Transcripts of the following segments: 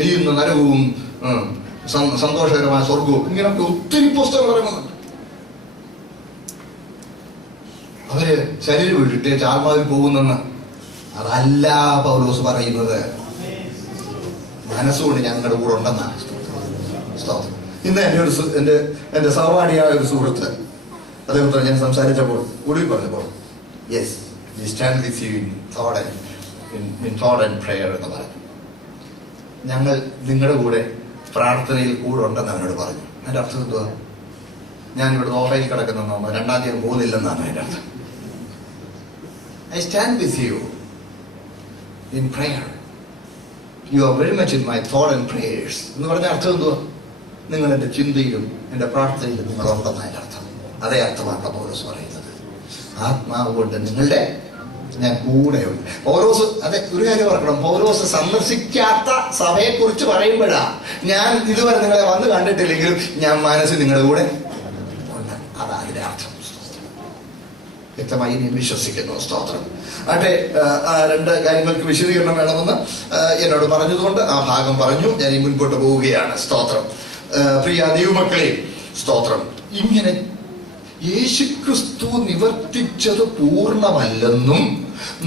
എരിയുന്ന നരകവും സന്തോഷകരമായ സ്വർഗവും ഇങ്ങനൊക്കെ ഒത്തിരി പുസ്തകങ്ങൾ ഇറങ്ങുന്നുണ്ട്. അവര് ശരീരം വിട്ടിട്ട് ആത്മാവിൽ പോകുന്നെന്ന് അതല്ല പൗലോസ് പറയുന്നത്. മനസ്സുകൊണ്ട് ഞങ്ങളുടെ കൂടെ ഉണ്ടെന്നാണ്. ഇന്ന് എന്റെ സഹപാഠിയായ ഒരു സുഹൃത്ത് അതേപോലെ ഞാൻ സംസാരിച്ചപ്പോൾ കൂടി പറഞ്ഞപ്പോൾ yes we stand with you in thought and prayer എന്ന് പറഞ്ഞു. ഞങ്ങൾ നിങ്ങളുടെ കൂടെ പ്രാർത്ഥനയിൽ കൂടെ ഉണ്ടെന്ന് അവനോട് പറഞ്ഞു. അതിന്റെ അർത്ഥം എന്തുവാ? ഞാൻ ഇവിടെ ഓഫയിൽ കിടക്കുന്ന 2-ാം തീയതി പോകുന്നില്ലെന്നാണ് അതിന്റെ അർത്ഥം. I stand with you in prayer. You are very much in my thought and prayers എന്ന് പറഞ്ഞ അർത്ഥം എന്തുവാ? നിങ്ങൾ എന്റെ ചിന്തയിലും എന്റെ പ്രാർത്ഥനയിലും നിങ്ങളുണ്ടെന്ന് അതിന്റെ അർത്ഥം. അതേ അർത്ഥമാണ് പൗലോസ് പറയുന്നത്. ആത്മാവ് കൊണ്ട് നിങ്ങളുടെ ഞാൻ കൂടെയുണ്ട്. പൗലോസ് അതെ ഒരു കാര്യം ഓർക്കണം, പൗലോസ് സന്ദർശിക്കാത്ത സഭയെ കുറിച്ച് പറയുമ്പോഴാ ഞാൻ ഇതുവരെ നിങ്ങളെ വന്ന് കണ്ടിട്ടില്ലെങ്കിലും ഞാൻ മനസ്സിൽ നിങ്ങളുടെ കൂടെ ഉണ്ട്. അതാ അതിന്റെ അർത്ഥം. വ്യക്തമായി ഞാൻ വിശ്വസിക്കുന്നു. സ്തോത്രം. ആട്ടെ, 2 കാര്യങ്ങൾക്ക് വിശദീകരണം വേണമെന്ന് എന്നോട് പറഞ്ഞതുകൊണ്ട് ആ ഭാഗം പറഞ്ഞു. ഞാൻ ഈ മുൻപോട്ട് പോവുകയാണ്. സ്തോത്രം. പ്രിയ ദൈവമക്കളെ, സ്തോത്രം. ഇങ്ങനെ യേശുക്രിസ്തു നിവർത്തിച്ചത് പൂർണ്ണമല്ലെന്നും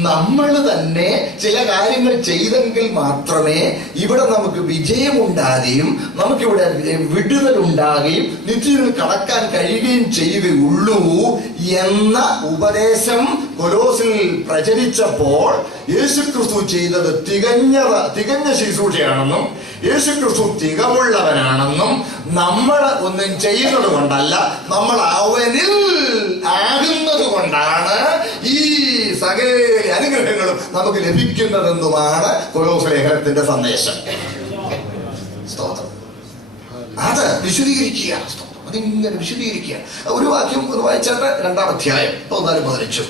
നമ്മൾ തന്നെ ചില കാര്യങ്ങൾ ചെയ്തെങ്കിൽ മാത്രമേ ഇവിടെ നമുക്ക് വിജയമുണ്ടാകുകയും നമുക്കിവിടെ വിടുതലുണ്ടാകുകയും നിത്യത്തിൽ കടക്കാൻ കഴിയുകയും ചെയ്യുകയുള്ളൂ എന്ന ഉപദേശം കൊലോസിൽ പ്രചരിച്ചപ്പോൾ യേശുക്രിസ്തു ചെയ്തത് തികഞ്ഞ ശുശ്രൂഷയാണെന്നും യേശുക്രിസ്തു തികവുള്ളവനാണെന്നും നമ്മൾ ഒന്നും ചെയ്യുന്നത് കൊണ്ടല്ല, നമ്മൾ അവനിൽ ആകുന്നത് കൊണ്ടാണ് ഈ സകല അനുഗ്രഹങ്ങളും നമുക്ക് ലഭിക്കുന്നതെന്നുമാണ് കൊലോസ് ലേഖനത്തിന്റെ സന്ദേശം. സ്തോത്രം. അത് വിശദീകരിക്കുക. സ്തോത്രം. അതിങ്ങനെ വിശദീകരിക്കുക. ഒരു വാക്യം ഒന്ന് വായിച്ചാട്ട് 2-ാം അധ്യായം 14-15.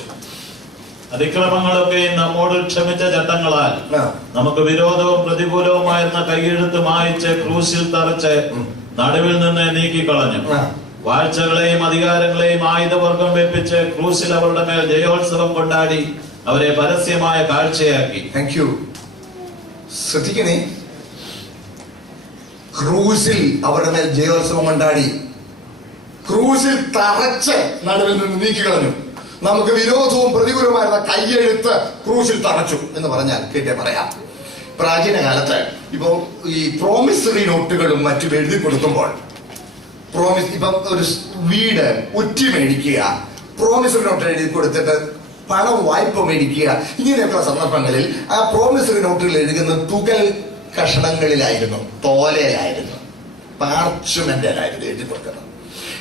അതിക്രമങ്ങളൊക്കെ നമ്മോട് ക്ഷമിച്ച ചട്ടങ്ങളാൽ നമുക്ക് വിരോധവും പ്രതികൂലവുമായിരുന്ന കൈയെഴുത്ത് മായിച്ച് ക്രൂശിൽ തറച്ച് നടുവിൽ നിന്ന് നീക്കിക്കളഞ്ഞു. വാഴ്ചകളെയും അധികാരങ്ങളെയും ആയുധവർഗം വെപ്പിച്ച് ക്രൂശിൽ അവരുടെ മേൽ ജയോത്സവം കൊണ്ടാടി അവരെ പരസ്യമായ കാഴ്ചയാക്കി. Thank you. ശ്രദ്ധിക്കണേ, ക്രൂശിൽ അവരുടെ മേൽ ജയോത്സവം കൊണ്ടാടി, ക്രൂശിൽ തറച്ച് നടുവിൽ നിന്ന് നീക്കിക്കളഞ്ഞു. നമുക്ക് വിരോധവും പ്രതികൂലമായിരുന്ന കയ്യെഴുത്ത് ക്രൂശിൽ തറച്ചു എന്ന് പറഞ്ഞാൽ കേട്ടേ പറയാം. പ്രാചീന കാലത്ത് ഇപ്പൊ ഈ പ്രോമിസറി നോട്ടുകളും മറ്റും എഴുതി കൊടുക്കുമ്പോൾ ഇപ്പം ഒരു വീട് ഒറ്റി മേടിക്കുക, പ്രോമിസറി നോട്ട് എഴുതി കൊടുത്തിട്ട് പണം വായ്പ മേടിക്കുക, ഇങ്ങനെയൊക്കെയുള്ള സന്ദർഭങ്ങളിൽ ആ പ്രോമിസറി നോട്ടുകൾ എഴുതുന്ന തുകൽ കഷണങ്ങളിലായിരുന്നു, തോലയിലായിരുന്നു, പാർച്ച്മെന്റിലായിരുന്നു എഴുതി കൊടുക്കുന്നത്.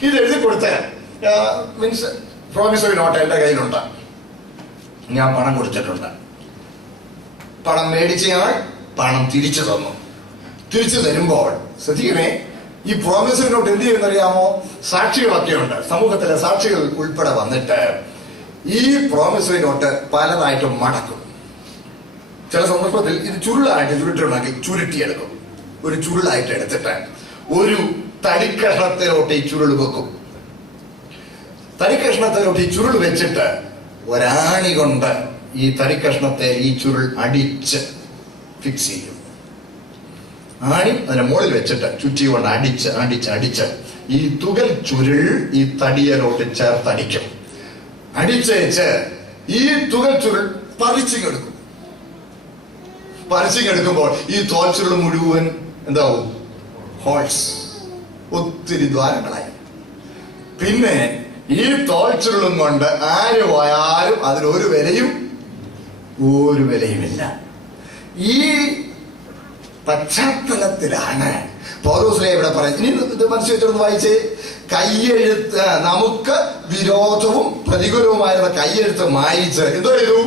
ഇത് എഴുതി കൊടുത്ത് മീൻസ് പ്രോമിസറി നോട്ട് എന്റെ കയ്യിലുണ്ട്, ഞാൻ പണം കൊടുത്തിട്ടുണ്ട്, പണം മേടിച്ചയാൾ പണം തിരിച്ചു തന്നു. തിരിച്ചു തരുമ്പോൾ ശ്രദ്ധിക്കണേ, ഈ പ്രോമിസറി നോട്ട് എന്ത് ചെയ്യുന്നറിയാമോ? സാക്ഷികളൊക്കെ ഉണ്ട്, സമൂഹത്തിലെ സാക്ഷികൾ ഉൾപ്പെടെ വന്നിട്ട് ഈ പ്രോമിസറി നോട്ട് പലതായിട്ട് മടക്കും. ചില സന്ദർഭത്തിൽ ഇത് ചുരുളായിട്ട് ചുരുട്ടിയെടുക്കും. ഒരു ചുരുളായിട്ട് എടുത്തിട്ട് ഒരു തടിക്കഷ്ണത്തിലോട്ട് ഈ ചുരുൾ വെക്കും. തടിക്കഷ്ണത്തിലോട്ട് ഈ ചുരുൾ വെച്ചിട്ട് ഒരാണി കൊണ്ട് ഈ തടിക്കഷ്ണത്തെ ഈ ചുരുൾ അടിച്ച് ഫിക്സ് ചെയ്യും. ആണി അതിന്റെ മുകളിൽ വെച്ചിട്ട് ചുറ്റി കൊണ്ട് അടിച്ച് ഈ തുകൽ ചുരുൾ ഈ തടിയലോട്ട് ചേർത്തടിക്കും. അടിച്ചേച്ച് ഈ തുകൽ ചുരുൾ പറിച്ചിങ്ങെടുക്കുമ്പോൾ ഈ തോൽ ചുരുൾ മുഴുവൻ എന്താവും? ഹോൾസ്, ഒത്തിരി ദ്വാരങ്ങളായി. പിന്നെ ഈ തോൽ ചുരുളും കൊണ്ട് ആര് പോയാലും അതിനൊരു വിലയുമില്ല. ഈ പശ്ചാത്തലത്തിലാണ് പൗലോസ് ഇവിടെ പറയുന്നത്. ഇനി ഇത് മനസ്സിൽ വെച്ചൊന്ന് വായിച്ച്, കയ്യെഴുത്ത് നമുക്ക് വിരോധവും പ്രതികൂലവുമായിരുന്ന കയ്യെഴുത്ത് മായിച്ച് എന്തോ ചെയ്തു?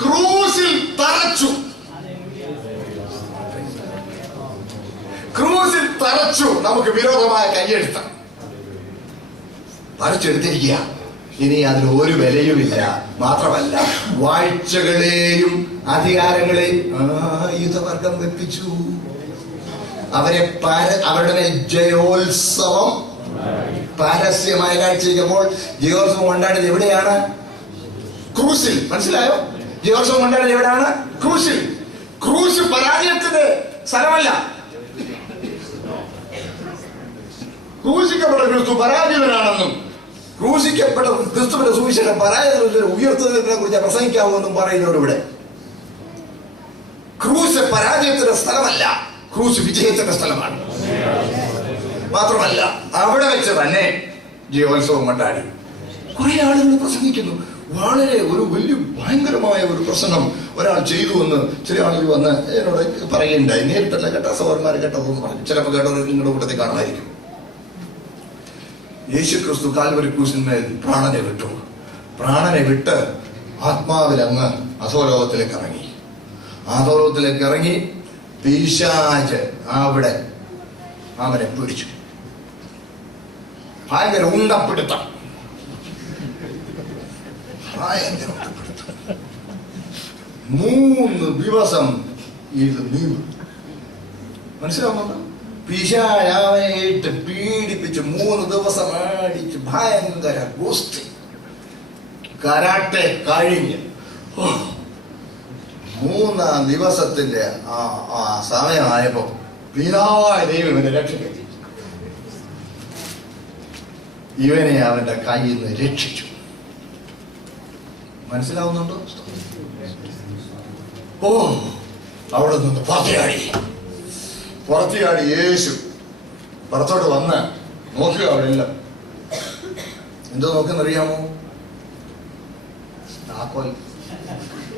ക്രൂശിൽ തറച്ചു. ക്രൂശിൽ തറച്ചു നമുക്ക് വിരോധമായ കയ്യെഴുത്ത് തറച്ചെടുത്തിരിക്കുക. ഇനി അതിന് ഒരു വിലയുമില്ല. മാത്രമല്ല, വാഴ്ചകളെയും അധികാരങ്ങളെയും ആയുധവർഗം വെപ്പിച്ചു. അവരുടെ മേൽ ജയോത്സവം പരസ്യമായ കാഴ്ചയ്ക്കപ്പോൾ ജയോത്സവം കൊണ്ടാടിയത് എവിടെയാണ്? ക്രൂശിൽ. മനസ്സിലായോ? ജയോത്സവം കൊണ്ടാടിയത് എവിടെയാണ്? ക്രൂശിൽ. ക്രൂശ് പരാജയത്തിന്റെ സ്ഥലമല്ല, ക്രൂശിക്കപ്പെട്ട ക്രിസ്തു പരാജിതനാണെന്നും ക്രൂശിക്കപ്പെട്ട ക്രിസ്തുവിന്റെ സുവിശേഷം പരാജിതരെ ഉയർത്തുന്നതിനെ കുറിച്ച് പ്രസംഗിക്കാവുമെന്നും പറയുന്നവരിവിടെ. ക്രൂശ് പരാജയത്തിന്റെ സ്ഥലമല്ല, ക്രൂശ് വിജയത്തിന്റെ സ്ഥലമാണ്. മാത്രമല്ല അവിടെ വെച്ച് തന്നെ ജയോത്സവം കൊണ്ടാടി കുറെ ആളുകൾ പ്രസംഗിക്കുന്നു. വളരെ ഒരു വലിയ ഭയങ്കരമായ ഒരു പ്രസംഗം ഒരാൾ ചെയ്തു എന്ന് ചില ആളുകൾ വന്ന് എന്നോട് പറയുകയുണ്ടായി. നേരിട്ടല്ല കേട്ട, സഹോദരന്മാർ കേട്ടതെന്ന് പറഞ്ഞു. ചിലപ്പോൾ കേട്ടവർ നിങ്ങളുടെ കൂട്ടത്തിൽ കാണുമായിരിക്കും. യേശു ക്രിസ്തു കാൽവരി ക്രൂശിന്മേൽ പ്രാണനെ വിട്ടു. പ്രാണനെ വിട്ട് ആത്മാവിൽ അങ്ങ് അധോലോകത്തിലേക്ക് ഇറങ്ങി. അധോലോകത്തിലേക്ക് ഇറങ്ങി പിശാച് അവിടെ അവനെ പിടിച്ചു. ഭയങ്കര ഉണ്ടപ്പിടുത്തം. 3 ദിവസം ഇത് നീണ്ടു. മനസ്സിലാവുന്നുണ്ടോ? പിശാചായിട്ട് പീഡിപ്പിച്ച് 3 ദിവസം അടിച്ച് ഭയങ്കര ഗുസ്തി കരാട്ടെ കഴിഞ്ഞ് 3-ാം ദിവസത്തിന്റെ ആ സമയമായപ്പോ പിതാവായ ദൈവം ഇവനെ രക്ഷപ്പെടുത്തി. ഇവനെ അവന്റെ കയ്യിൽ നിന്ന് രക്ഷിച്ചു. മനസ്സിലാവുന്നുണ്ടോ? അവിടെ നിന്ന് പുറത്തിയാടി യേശു പുറത്തോട്ട് വന്ന് നോക്കുക. അവിടെ എല്ലാം എന്തോ നോക്കുന്നറിയാമോ? താക്കോൽ,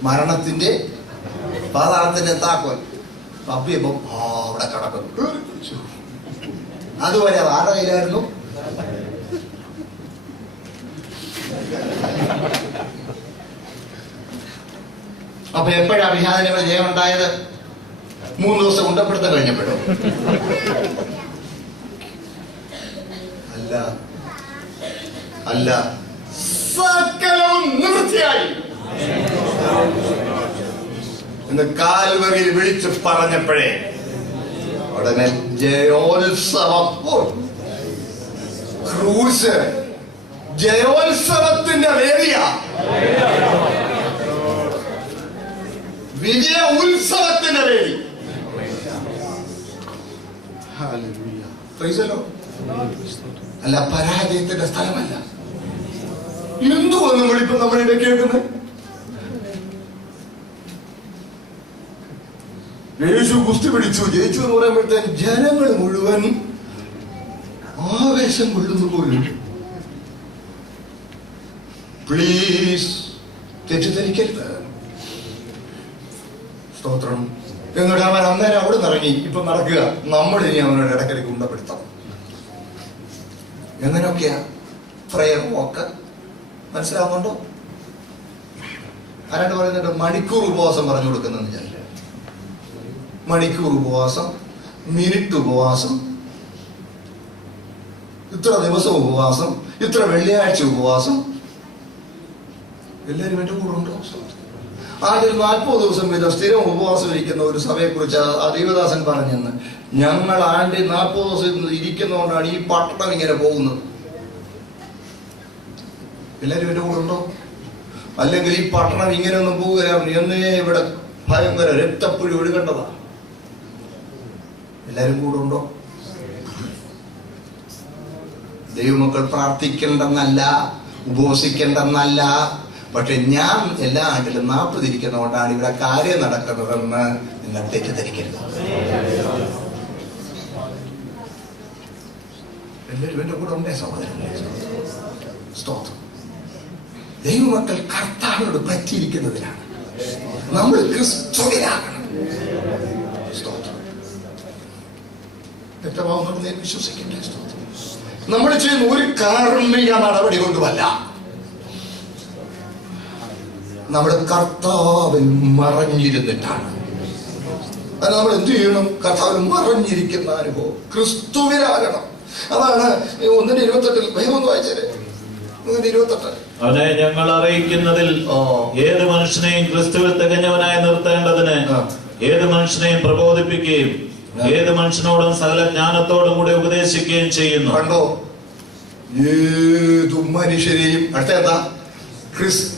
മരണത്തിന്റെ പാതാളത്തിന്റെ താക്കോൽ. തപ്പിയപ്പോ അവിടെ കിടക്കുന്നു. അതുവരെ ആരുടെ കയ്യിലായിരുന്നു? അപ്പൊ എപ്പോഴാ പിശാചിന്റെ ജയം ഉണ്ടായത്? 3 ദിവസം ഉണ്ടപ്പെടുത്തം കഴിഞ്ഞപ്പോഴോ? അല്ല, സകലവും നിവൃത്തിയായി എന്ന് കാൽവരിയിൽ വിളിച്ച് പറഞ്ഞപ്പോഴേ ഉടനെ ജയോത്സവം. ക്രൂശ് ജയോത്സവത്തിന്റെ വേദിയാ, വിജയ ഉത്സവത്തിന്റെ വേദി. അല്ല, പരാജയത്തിന്റെ സ്ഥലമല്ല. എന്തുവെന്ന് നമ്മളിപ്പോ നമ്മളിവിടെ കേൾക്കുന്നത്? യേശു കുസ്തി പിടിച്ചു ജയിച്ചു എന്ന് പറയുമ്പോഴത്തേക്ക് ജനങ്ങൾ മുഴുവൻ ആവേശം കൊള്ളുന്നു പോലും. പ്ലീസ് തെറ്റിദ്ധരിക്കരുത്. സ്തോത്രം. എന്നിട്ട് അവൻ അന്നേരം അവിടെ നിറങ്ങി. ഇപ്പൊ നടക്കുക, നമ്മളിനി അവനോട് ഇടയ്ക്കിടയ്ക്ക് ഉണ്ടപ്പെടുത്തണം. എങ്ങനെയൊക്കെയാ പ്രയർ വോക്ക്? മനസ്സിലാവുന്നുണ്ടോ? ആരാണ്ട് പറയുന്നുണ്ട് മണിക്കൂർ ഉപവാസം പറഞ്ഞു കൊടുക്കുന്നെന്ന്. ഞാൻ മണിക്കൂർ ഉപവാസം, മിനിറ്റ് ഉപവാസം, ഇത്ര ദിവസം ഉപവാസം, ഇത്ര വെള്ളിയാഴ്ച ഉപവാസം. എല്ലാവരും എന്റെ കൂടെ ഉണ്ടോ? ആദ്യം 40 ദിവസം വീതം സ്ഥിരം ഉപവാസം ഇരിക്കുന്ന ഒരു സഭയെക്കുറിച്ച് ആ ദൈവദാസൻ പറഞ്ഞെന്ന്. ഞങ്ങൾ ആണ്ട് 40 ദിവസം ഇരിക്കുന്നതുകൊണ്ടാണ് ഈ പട്ടണം ഇങ്ങനെ പോകുന്നത്. എല്ലാവരും എന്റെ കൂടെ ഉണ്ടോ? അല്ലെങ്കിൽ ഈ പട്ടണം ഇങ്ങനെയൊന്നും പോവുകയാണ് എന്നേ ഇവിടെ ഭയങ്കര രക്തപ്പുഴി ഒഴുകേണ്ടതാ. എല്ലാരും കൂടെ ഉണ്ടോ? ദൈവമക്കൾ പ്രാർത്ഥിക്കേണ്ടെന്നല്ല, ഉപവസിക്കേണ്ടെന്നല്ല, പക്ഷെ ഞാൻ എല്ലാ ആണ്ടിലും 40 ഇരിക്കുന്നതുകൊണ്ടാണ് ഇവിടെ കാര്യം നടക്കുന്നതെന്ന് നിങ്ങൾ തെറ്റിദ്ധരിക്കരുത്. എല്ലാവരും എന്റെ കൂടെ ഉണ്ടേ സഹോദരങ്ങളെ? സ്തോത്രം. ദൈവമക്കൾ കർത്താവിനോട് പറ്റിയിരിക്കുന്നതിനാണ്. നമ്മൾ ക്രിസ്തുവിനാകണം. സ്തോത്രം. വ്യക്തമാവുന്നത് ഞാൻ വിശ്വസിക്കട്ടെ. സ്തോത്രം. നമ്മൾ ചെയ്യുന്ന ഒരു കാർമ്മിക നടപടി കൊണ്ടുമല്ല, നമ്മുടെ കർത്താവിൽ മറഞ്ഞിരുന്നിട്ടാണ്. അത് നമ്മൾ എന്ത് ചെയ്യണം? കർത്താവിൽ മറഞ്ഞിരിക്കുന്ന അനുഭവം ക്രിസ്തുവിനാകണം. അതാണ് 1:28 വേഗം വായിച്ചത്. 1:28 അവനെ ഞങ്ങൾ അറിയിക്കുന്നതിൽ ഏത് മനുഷ്യനെയും ക്രിസ്തുവിൽ തികഞ്ഞവനായി നിർത്തേണ്ടതിന് ഏത് മനുഷ്യനെയും പ്രബോധിപ്പിക്കുകയും ഏത് മനുഷ്യനോടും സകല ജ്ഞാനത്തോടും കൂടി ഉപദേശിക്കുകയും ചെയ്യുന്നു. കണ്ടോ? ഏതു മനുഷ്യരെയും അടുത്ത എന്താ? ക്രിസ്തു